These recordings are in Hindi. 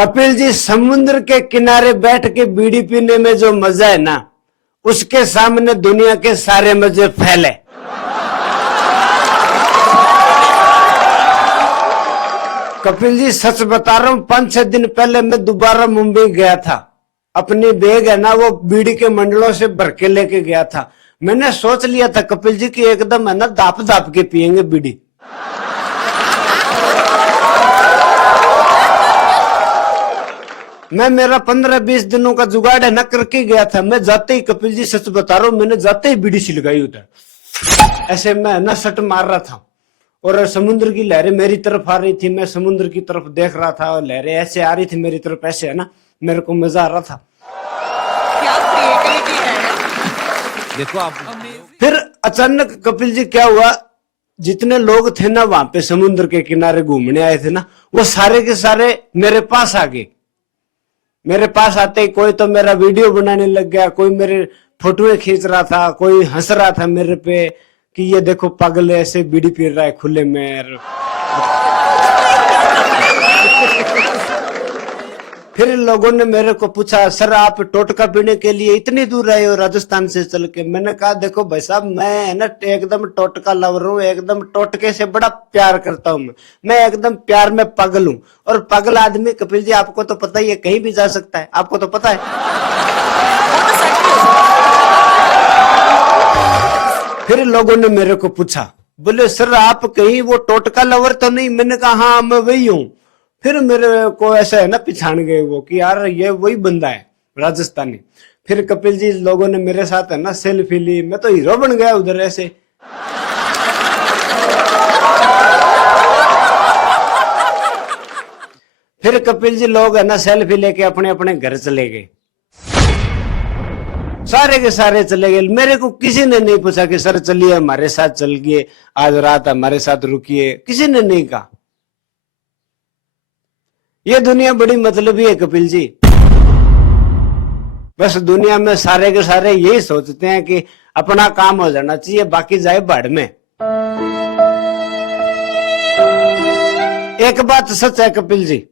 कपिल जी, समुद्र के किनारे बैठ के बीड़ी पीने में जो मजा है ना, उसके सामने दुनिया के सारे मजे फैले। कपिल जी, सच बता रहा हूं, 5-6 दिन पहले मैं दोबारा मुंबई गया था। अपनी बैग है ना, वो बीड़ी के मंडलों से भर के लेके गया था। मैंने सोच लिया था कपिल जी की एकदम है ना दाप दाप के पियेंगे बीड़ी। मैं मेरा 15-20 दिनों का जुगाड़ है ना करके गया था। मैं जाते ही, कपिल जी सच बता रहा हूं, मैंने जाते ही बीड़ी सी लगाई उधर। ऐसे मैं ना सट मार रहा था और समुद्र की लहरें मेरी तरफ आ रही थी। मैं समुद्र की तरफ देख रहा था और लहरें ऐसे आ रही थी मेरी तरफ, ऐसे है ना, मेरे को मजा आ रहा था। क्या क्रिएटिविटी है। देखो आप। फिर अचानक कपिल जी क्या हुआ, जितने लोग थे ना वहां पे समुद्र के किनारे घूमने आए थे ना, वो सारे के सारे मेरे पास आ गए। मेरे पास आते ही कोई तो मेरा वीडियो बनाने लग गया, कोई मेरे फोटोएं खींच रहा था, कोई हंस रहा था मेरे पे कि ये देखो पागल ऐसे बीड़ी पी रहा है खुले में। फिर लोगों ने मेरे को पूछा, सर आप टोटका पीने के लिए इतनी दूर आए हो राजस्थान से चल के? मैंने कहा देखो भाई साहब, मैं है ना एकदम टोटका लवर हूँ, एकदम टोटके से बड़ा प्यार करता हूँ। मैं एकदम प्यार में पागल हूँ। और पागल आदमी कपिल जी आपको तो पता ही है, कहीं भी जा सकता है, आपको तो पता है। फिर लोगों ने मेरे को पूछा, बोले सर आप कहीं वो टोटका लवर तो नहीं? मैंने कहा हाँ मैं वही हूँ। फिर मेरे को ऐसा है ना पिछाड़ गए वो कि यार ये वही बंदा है राजस्थानी। फिर कपिल जी लोगों ने मेरे साथ है ना सेल्फी ली, मैं तो हीरो बन गया उधर ऐसे। फिर कपिल जी लोग है ना सेल्फी लेके अपने अपने घर चले गए, सारे के सारे चले गए। मेरे को किसी ने नहीं पूछा कि सर चलिए हमारे साथ चल गए, आज रात हमारे साथ रुकिए, किसी ने नहीं कहा। ये दुनिया बड़ी मतलबी है कपिल जी। बस दुनिया में सारे के सारे यही सोचते हैं कि अपना काम हो जाना चाहिए, बाकी जाए भाड़ में। एक बात सच है कपिल जी,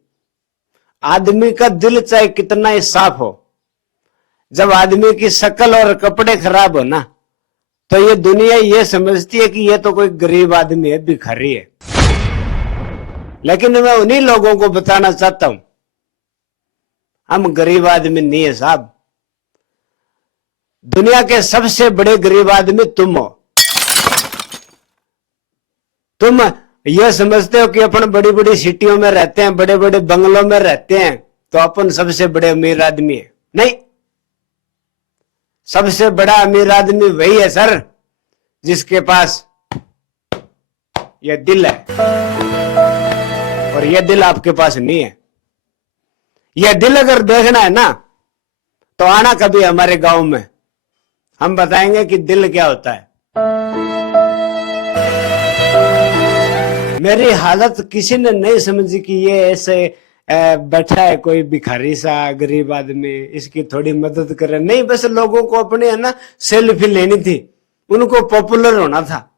आदमी का दिल चाहे कितना ही साफ हो, जब आदमी की शक्ल और कपड़े खराब हो ना, तो ये दुनिया ये समझती है कि ये तो कोई गरीब आदमी है, भिखारी है। लेकिन मैं उन्हीं लोगों को बताना चाहता हूं, हम गरीब आदमी नहीं है साहब। दुनिया के सबसे बड़े गरीब आदमी तुम हो। तुम यह समझते हो कि अपन बड़ी बड़ी सिटियों में रहते हैं, बड़े बड़े बंगलों में रहते हैं, तो अपन सबसे बड़े अमीर आदमी है। नहीं, सबसे बड़ा अमीर आदमी वही है सर जिसके पास यह दिल है, और यह दिल आपके पास नहीं है। यह दिल अगर देखना है ना, तो आना कभी हमारे गांव में, हम बताएंगे कि दिल क्या होता है। मेरी हालत किसी ने नहीं समझी कि ये ऐसे बैठा है कोई भिखारी सा गरीब आदमी, इसकी थोड़ी मदद करे। नहीं, बस लोगों को अपने है ना सेल्फी लेनी थी, उनको पॉपुलर होना था।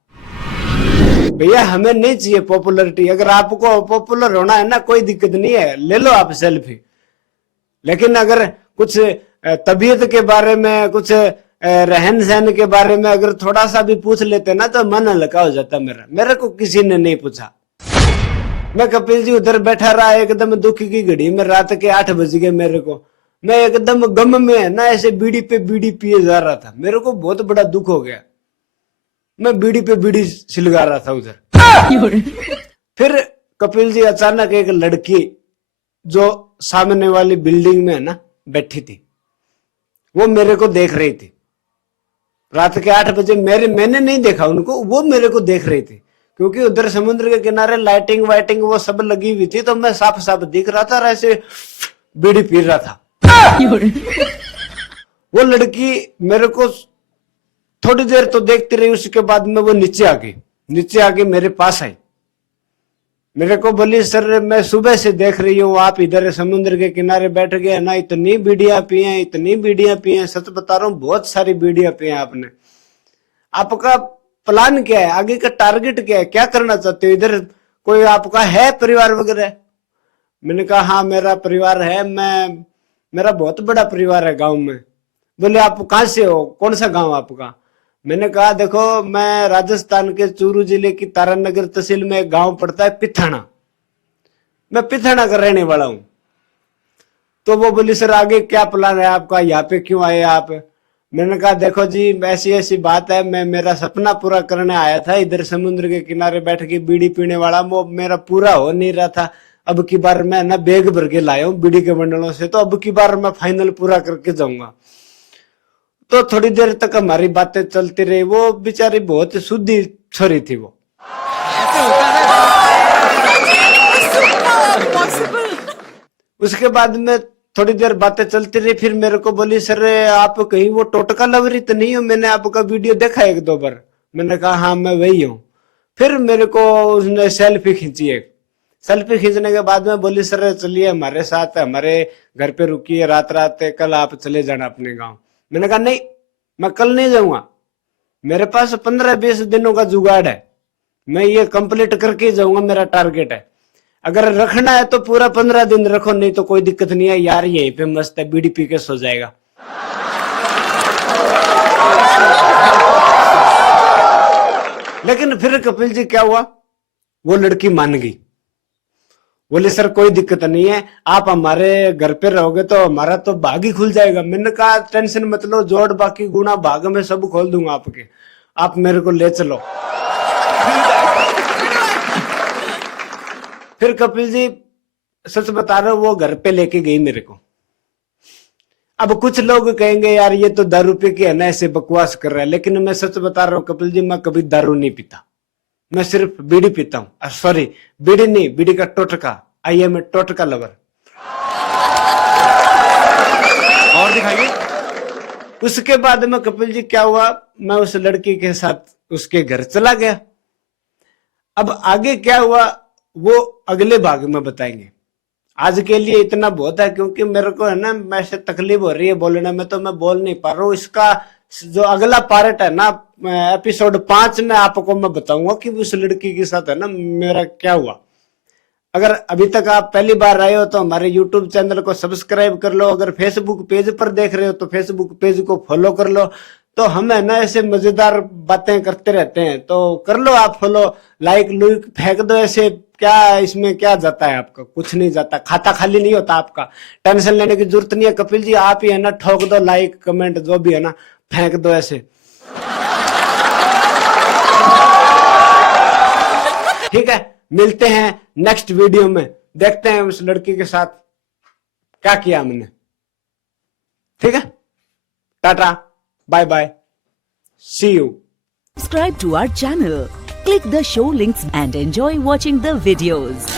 भैया हमें नहीं चाहिए पॉपुलरिटी। अगर आपको पॉपुलर होना है ना, कोई दिक्कत नहीं है, ले लो आप सेल्फी। लेकिन अगर कुछ तबीयत के बारे में, कुछ रहन सहन के बारे में अगर थोड़ा सा भी पूछ लेते ना, तो मन हल्का हो जाता मेरा। मेरे को किसी ने नहीं पूछा। मैं कपिल जी उधर बैठा रहा एकदम दुख की घड़ी में, रात के 8 बज गए मेरे को। मैं एकदम गम में है ना ऐसे बीड़ी पे बीड़ी पिए जा रहा था। मेरे को बहुत बड़ा दुख हो गया, मैं बीड़ी पे बीड़ी सिलगा रहा था उधर। फिर कपिल जी अचानक एक लड़की जो सामने वाली बिल्डिंग में है ना बैठी थी, वो मेरे को देख रही थी। रात के 8 बजे मैंने नहीं देखा उनको, वो मेरे को देख रही थी, क्योंकि उधर समुद्र के किनारे लाइटिंग वाइटिंग वो सब लगी हुई थी, तो मैं साफ साफ दिख रहा था, ऐसे बीड़ी पी रहा था। वो लड़की मेरे को थोड़ी देर तो देखती रही, उसके बाद में वो नीचे आ गई मेरे पास आई। मेरे को बोली, सर मैं सुबह से देख रही हूँ आप इधर समुद्र के किनारे बैठ गए ना, इतनी बीड़ियां पी हैं, इतनी बीड़ियां पी हैं। सच बता रहा हूँ, बहुत सारी बीड़ियां पी हैं आपने। आपका प्लान क्या है, आगे का टारगेट क्या है, क्या करना चाहते हो? इधर कोई आपका है परिवार वगैरह? मैंने कहा हाँ मेरा परिवार है, मेरा बहुत बड़ा परिवार है गांव में। बोले आप कहाँ से हो, कौन सा गांव आपका? मैंने कहा देखो मैं राजस्थान के चूरू जिले की तारानगर तहसील में एक गांव पड़ता है पिथाना, मैं पिथाना का रहने वाला हूं। तो वो बोली सर आगे क्या प्लान है आपका, यहाँ पे क्यों आए आप? मैंने कहा देखो जी ऐसी ऐसी बात है, मैं मेरा सपना पूरा करने आया था इधर समुद्र के किनारे बैठ के बीड़ी पीने वाला, वो मेरा पूरा हो नहीं रहा था। अब की बार मैं ना बैग भर के लाया हूँ बीड़ी के बंडलों से, तो अब की बार मैं फाइनल पूरा करके जाऊंगा। तो थोड़ी देर तक हमारी बातें चलती रही। वो बेचारी बहुत शुद्धि छोरी थी वो। ऐसे होता है पॉसिबल। उसके बाद में थोड़ी देर बातें चलती रही, फिर मेरे को बोली सर आप कहीं वो टोटका लवरी तो नहीं हो, मैंने आपका वीडियो देखा एक दो बार। मैंने कहा हाँ मैं वही हूँ। फिर मेरे को उसने सेल्फी खींची एक। सेल्फी खींचने के बाद में बोली सर चलिए हमारे साथ, हमारे घर पे रुकिए रात रात, कल आप चले जाना अपने गाँव। मैंने कहा नहीं मैं कल नहीं जाऊंगा, मेरे पास 15-20 दिनों का जुगाड़ है, मैं ये कंप्लीट करके ही जाऊंगा, मेरा टारगेट है। अगर रखना है तो पूरा 15 दिन रखो, नहीं तो कोई दिक्कत नहीं है यार, यहीं पे मस्त है बीड़ी पी के सो जाएगा। लेकिन फिर कपिल जी क्या हुआ, वो लड़की मान गई। बोले सर कोई दिक्कत नहीं है, आप हमारे घर पे रहोगे तो हमारा तो भाग ही खुल जाएगा। मैंने कहा टेंशन मत लो, जोड़ बाकी गुना भाग में सब खोल दूंगा आपके, आप मेरे को ले चलो। फिर कपिल जी सच बता रहे हो वो घर पे लेके गई मेरे को। अब कुछ लोग कहेंगे यार ये तो दारू पी के है ना ऐसे बकवास कर रहा है, लेकिन मैं सच बता रहा हूँ कपिल जी मैं कभी दारू नहीं पीता, मैं सिर्फ बीड़ी पीता हूँ। सॉरी बीड़ी नहीं, बीड़ी का टोटका। आई एम ए टोटका लवर। और दिखाइए। उसके बाद में कपिल जी क्या हुआ, मैं उस लड़की के साथ उसके घर चला गया। अब आगे क्या हुआ वो अगले भाग में बताएंगे। आज के लिए इतना बहुत है, क्योंकि मेरे को है ना मैं से तकलीफ हो रही है बोलने में, तो मैं बोल नहीं पा रहा हूँ। इसका जो अगला पार्ट है ना एपिसोड 5 में आपको मैं बताऊंगा कि उस लड़की के साथ है ना मेरा क्या हुआ। अगर अभी तक आप पहली बार आए हो तो हमारे YouTube चैनल को सब्सक्राइब कर लो, अगर फेसबुक पेज पर देख रहे हो तो फेसबुक पेज को फॉलो कर लो। तो हम है ना ऐसे मजेदार बातें करते रहते हैं, तो कर लो आप फॉलो, लाइक लुक फेंक दो ऐसे, क्या इसमें क्या जाता है आपका, कुछ नहीं जाता, खाता खाली नहीं होता आपका, टेंशन लेने की जरूरत नहीं है। कपिल जी आप ही है ना ठोक दो लाइक कमेंट जो भी है ना फेंक दो ऐसे। ठीक है, मिलते हैं नेक्स्ट वीडियो में, देखते हैं उस लड़की के साथ क्या किया हमने। ठीक है, tata bye bye, see you. Subscribe to our channel. Click the show links and enjoy watching the videos.